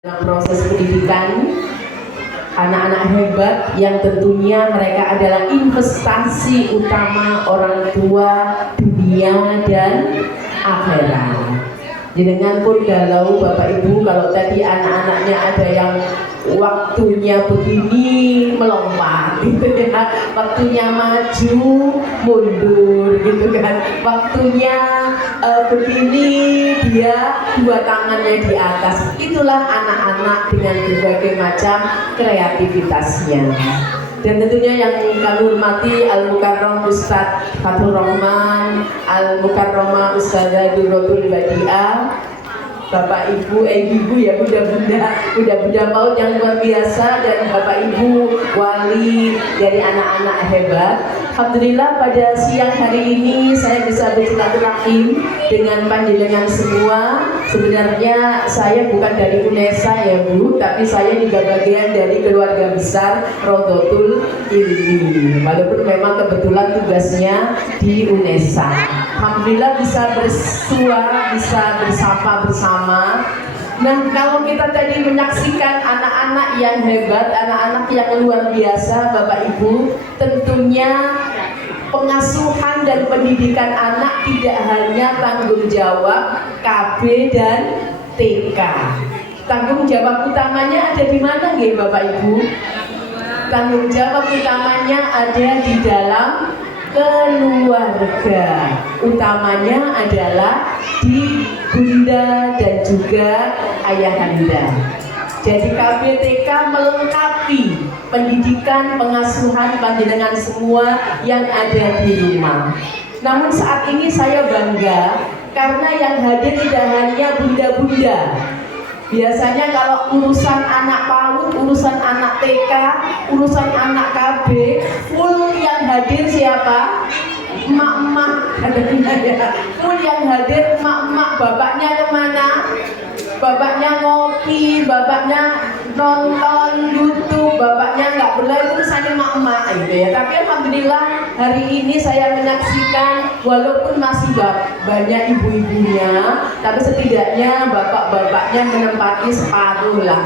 Dalam proses pendidikan anak-anak hebat yang tentunya mereka adalah investasi utama orang tua dunia dan akhirat. Jenengan pun galau Bapak Ibu kalau tadi anak-anaknya ada yang waktunya begini melompat gitu ya, waktunya maju mundur gitu kan, waktunya begini dia dua tangannya di atas. Itulah anak-anak dengan berbagai macam kreativitasnya. Dan tentunya yang kami hormati Al-Mukarram Ustadz Fathur Rahman, Al-Mukarramah Ustadzah Durratul Badi'ah, Bapak Ibu, Ibu ya, bunda-bunda maut yang luar biasa, dan Bapak Ibu wali dari anak-anak hebat. Alhamdulillah pada siang hari ini saya bisa bersilaturahim dengan panjenengan semua. Sebenarnya saya bukan dari UNESA ya Bu, tapi saya juga bagian dari keluarga besar Rodotul Ilmi, walaupun memang kebetulan tugasnya di UNESA. Alhamdulillah bisa bersua, bisa bersapa bersama. Nah, kalau kita tadi menyaksikan anak-anak yang hebat, anak-anak yang luar biasa Bapak Ibu, tentunya pengasuhan dan pendidikan anak tidak hanya tanggung jawab KB dan TK. Tanggung jawab utamanya ada di mana nggih Bapak Ibu? Tanggung jawab utamanya ada di dalam keluarga, utamanya adalah di bunda dan juga ayahanda. Jadi KBTK melengkapi pendidikan pengasuhan panjenengan semua yang ada di rumah. Namun saat ini saya bangga karena yang hadir tidak hanya bunda-bunda. Biasanya kalau urusan anak PAUD, urusan anak TK, urusan anak KB, full yang hadir siapa? Emak-emak, full yang hadir emak-emak. Bapaknya kemana? Bapaknya ngopi, bapaknya nonton YouTube, bapaknya nggak boleh, itu urusan emak-emak gitu ya. Tapi alhamdulillah hari ini saya menyaksikan walaupun masih banyak ibu-ibunya, tapi setidaknya bapak-bapaknya menempati separuh lah,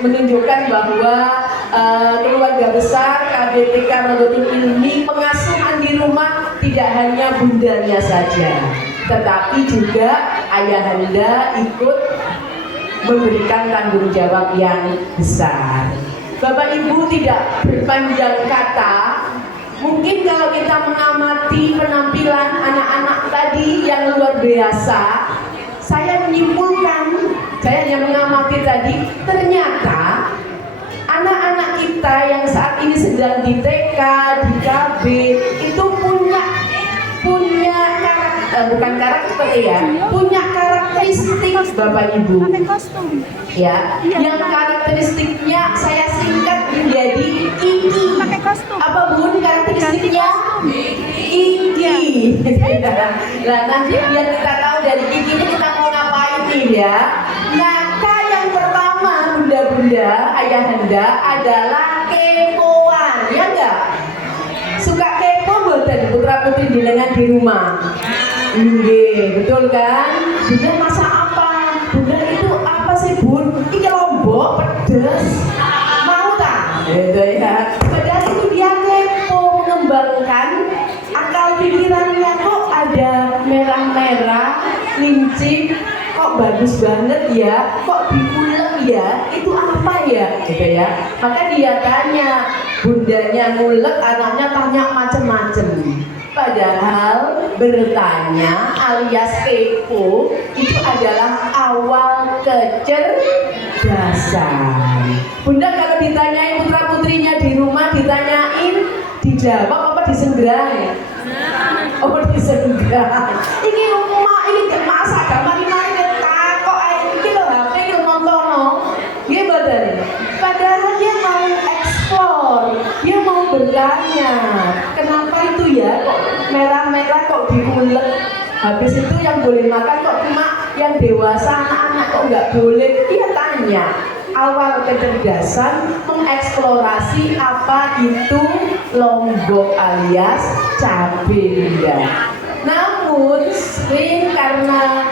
menunjukkan bahwa keluarga besar KBTK Rodotul Ilmi, pengasuhan di rumah tidak hanya bundanya saja, tetapi juga ayahanda ikut memberikan tanggung jawab yang besar. Bapak Ibu tidak berpanjang kata, mungkin kalau kita mengamati penampilan anak-anak tadi yang luar biasa, saya menyimpulkan, saya hanya mengamati tadi, ternyata anak-anak kita yang saat ini sedang di TK, di KB, itu punya bukan karakter ya, punya karakteristik Bapak Ibu ya, yang karakteristiknya saya singkat menjadi iki. Apa Bun karakteristiknya? Iki. Nah nanti biar kita tahu dari iki ini kita mau ngapain nih ya. Maka yang pertama bunda-bunda, ayahanda adalah kepoan, ya enggak? Suka kepo mboten putra-putri jenengan di rumah? Nggih, betul kan? Bunda masak apa? Bunda itu apa sih Bun? Ini lombok pedes. Mau tak? Gitu ya. Padahal itu dia kepo, mengembangkan akal pikirannya. Kok ada merah-merah, lincip, kok bagus banget ya? Kok diulek ya? Itu apa ya? Gitu ya. Maka dia tanya, bundanya ngulek, anaknya tanya macem-macem. Padahal bertanya alias kepo itu adalah awal kecerdasan. Bunda kalau ditanyain putra putrinya di rumah, ditanyain dijawab apa disenggerai? Oh disenggerai. Ini rumah ini masak gambar ini takok iki lho HP iki nontono. Nggih mboten. Padahal dia mau eksplor, dia mau bertanya, kenapa itu ya kok merah-merah kok diulek? Habis itu yang boleh makan kok cuma yang dewasa, anak-anak kok nggak boleh? Dia tanya. Awal kecerdasan mengeksplorasi apa itu lombok alias cabai Bunda. Namun sering karena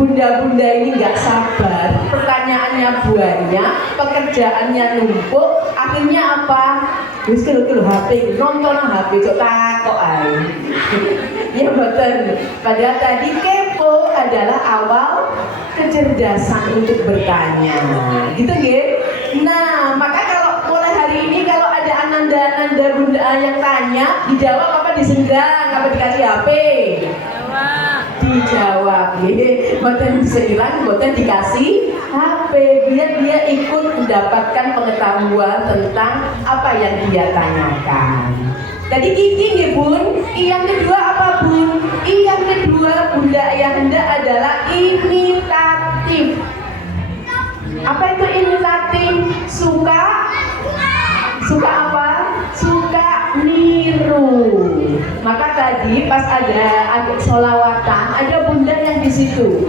bunda-bunda ini nggak sabar, pertanyaannya banyak, pekerjaannya numpuk, akhirnya apa? Wis kelo-kelo HP, nonton HP cok takok ae. Ya betul. Padahal tadi kepo adalah awal kecerdasan untuk bertanya. Gitu nggih? Nah, maka kalau mulai hari ini kalau ada ananda-ananda bunda yang tanya, dijawab apa disenggang, apa dikasih HP? Dijawab, boten disenggang, boten dikasih HP, biar dia ikut mendapatkan pengetahuan tentang apa yang dia tanyakan. Tadi Kiki nih Bun, yang kedua apa Bun? Yang kedua Bunda Ayahanda adalah imitatif. Apa itu imitatif? Suka apa? Suka niru. Maka tadi pas ada sholawatan, ada bunda yang di situ,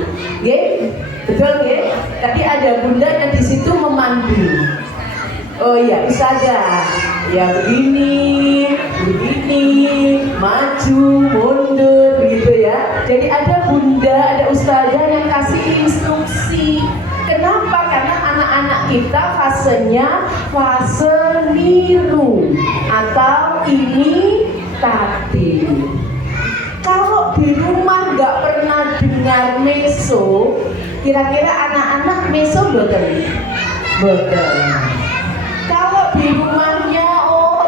betul ya? Tadi ada bunda yang di situ memandu. Oh iya, ustazah, ya begini, maju, mundur, gitu ya. Jadi ada bunda, ada ustazah yang kasih instruksi. Kenapa? Karena anak-anak kita fasenya fase niru atau imitatif. Kalau di rumah nggak pernah dengar meso, kira-kira anak-anak meso boten? Kalau di rumahnya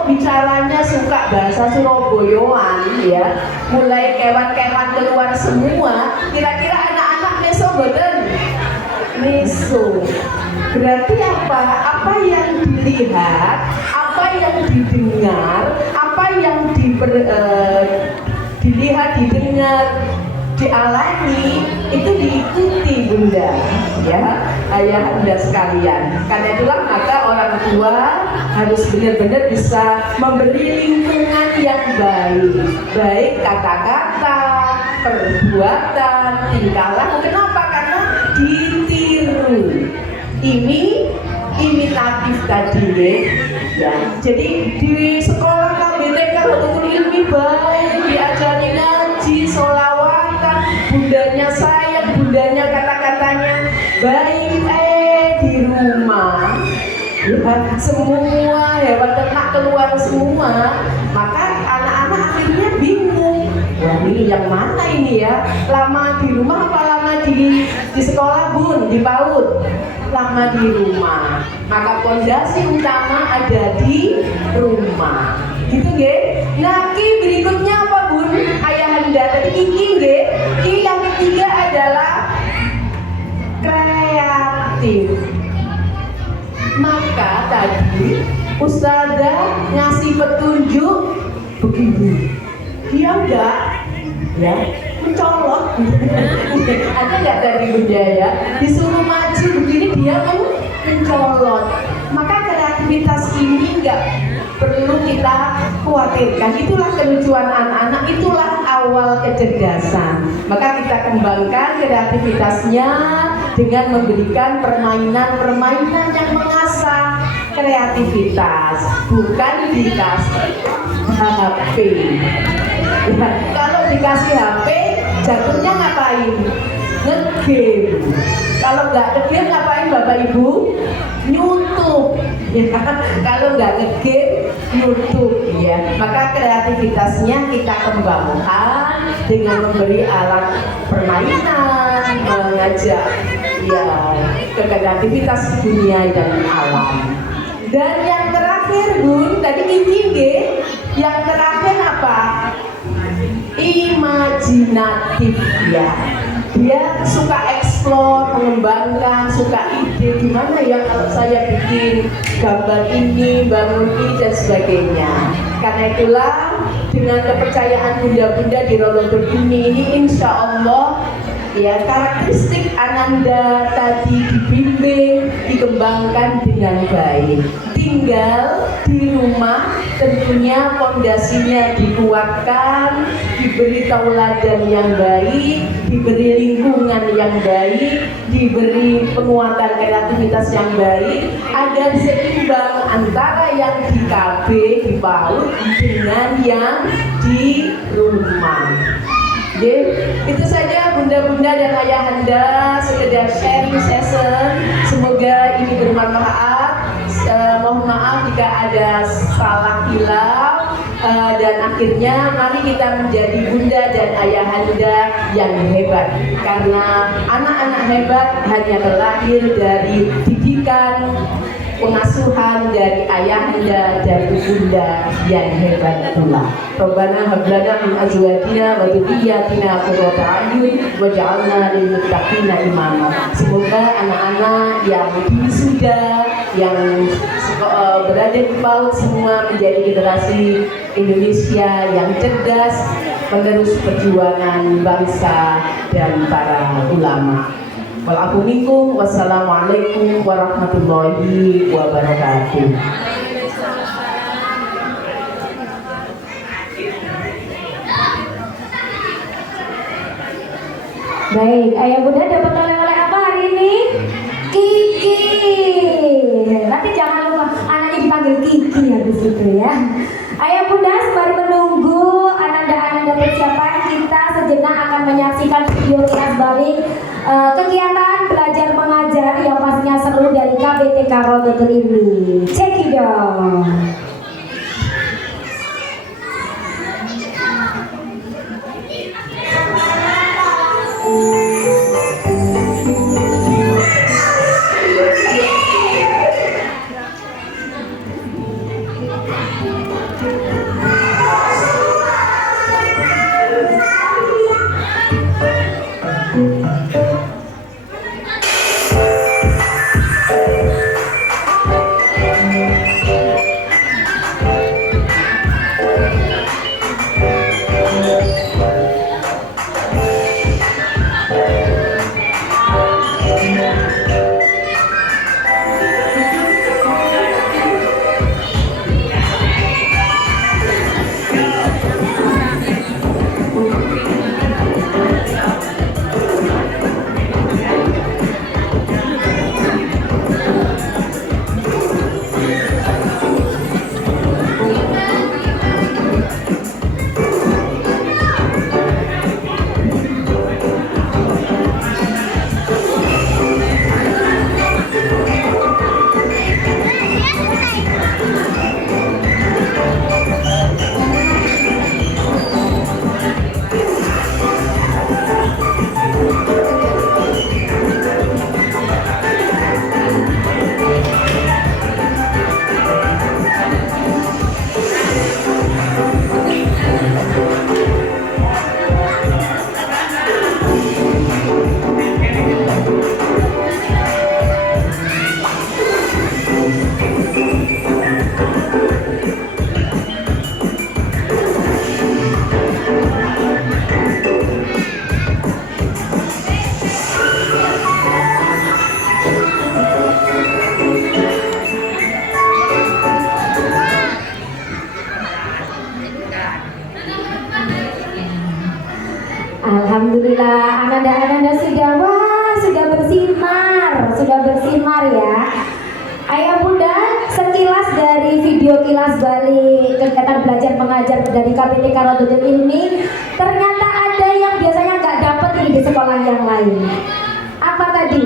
bicaranya suka bahasa Surabayaan ya, mulai kewan-kewan keluar semua, kira-kira anak-anak meso boten? Meso. Berarti apa? Apa yang dilihat, apa yang didengar, apa yang dilihat, didengar, dialami, itu diikuti bunda, ya ayahanda sekalian. Karena itulah maka orang tua harus benar-benar bisa memberi lingkungan yang baik kata-kata, perbuatan, tingkah laku. Kenapa? Karena ditiru. Ini imitatif tadi ya. Jadi di sekolah KBTK betul ilmi baik, diajari ngaji, sholawatan, bundanya sayang, bundanya kata-katanya baik, di rumah ya, semua hewan ternak keluar semua, maka anak-anak akhirnya bingung. Wah, ini yang mana ini ya? Lama di rumah apa lama di sekolah Bun, di PAUD? Lama di rumah. Maka pondasi utama ada di rumah. Gitu nggih? Nah, ki berikutnya apa Bun? Ayahanda tadi Kiki nggih. Ki yang ketiga adalah kreatif. Maka tadi ustazah ngasih petunjuk begini. Dia enggak ya mencolok. Ada nggak tadi bunda ya, disuruh maju begini dia mencolot. Maka kreativitas ini nggak perlu kita khawatirkan. Itulah kelucuan anak-anak, itulah awal kecerdasan. Maka kita kembangkan kreativitasnya dengan memberikan permainan-permainan yang mengasah kreativitas, bukan dikasih HP. Ya, kalau dikasih HP, jatuhnya ngapain? Nge-game. Kalau nggak nge-game ngapain Bapak Ibu? YouTube. Ya, kalau nggak nge-game, YouTube. Ya, maka kreativitasnya kita kembangkan dengan memberi alat permainan, mengajak ya ke kreativitas dunia dan alam. Dan yang terakhir Bun, tadi ini yang terakhir apa? Imajinatif ya. Dia suka eksplor, mengembangkan, suka ide gimana ya kalau saya bikin gambar ini, bangun ini dan sebagainya. Karena itulah dengan kepercayaan bunda-bunda di Ramadan ini insya Allah ya karakteristik Ananda tadi dibimbing, dikembangkan dengan baik. Tinggal di rumah tentunya fondasinya dikuatkan, diberi tauladan yang baik, diberi lingkungan yang baik, diberi penguatan kreativitas yang baik, agar seimbang antara yang di KB, di PAUD dengan yang di rumah. Oke, itu saja bunda-bunda dan ayahanda sekedar sharing session. Semoga ini bermanfaat. Mohon maaf jika ada salah hilaf. Dan akhirnya mari kita menjadi bunda dan ayahanda yang hebat, karena anak-anak hebat hanya terlahir dari didikan pengasuhan dari ayahanda dan bunda yang hebat pula. Rabbana hab lana min azwajina wa dhurriyyatina qurrata a'yun waj'alna lil muttaqina imama. Semoga anak-anak yang wisuda, yang berada di PAUD semua menjadi generasi Indonesia yang cerdas, menerus perjuangan bangsa dan para ulama. Walafu minkum, wassalamualaikum warahmatullahi wabarakatuh. Baik, ayah bunda dapat oleh-oleh apa hari ini? Kiki. Nanti jangan lupa anaknya dipanggil Kiki habis itu ya. Ayah bunda sembari menunggu ananda-ananda persiapan, kita sejenak akan menyaksikan video kilas balik kegiatan belajar mengajar yang pastinya seru dari KBTK Rodotul ini. Cekidot. Alhamdulillah, ananda-ananda sudah bersinar ya. Ayah bunda, sekilas dari video kilas balik kegiatan belajar mengajar dari KBTK Rodotul ini, ternyata ada yang biasanya nggak dapat di sekolah yang lain. Apa tadi?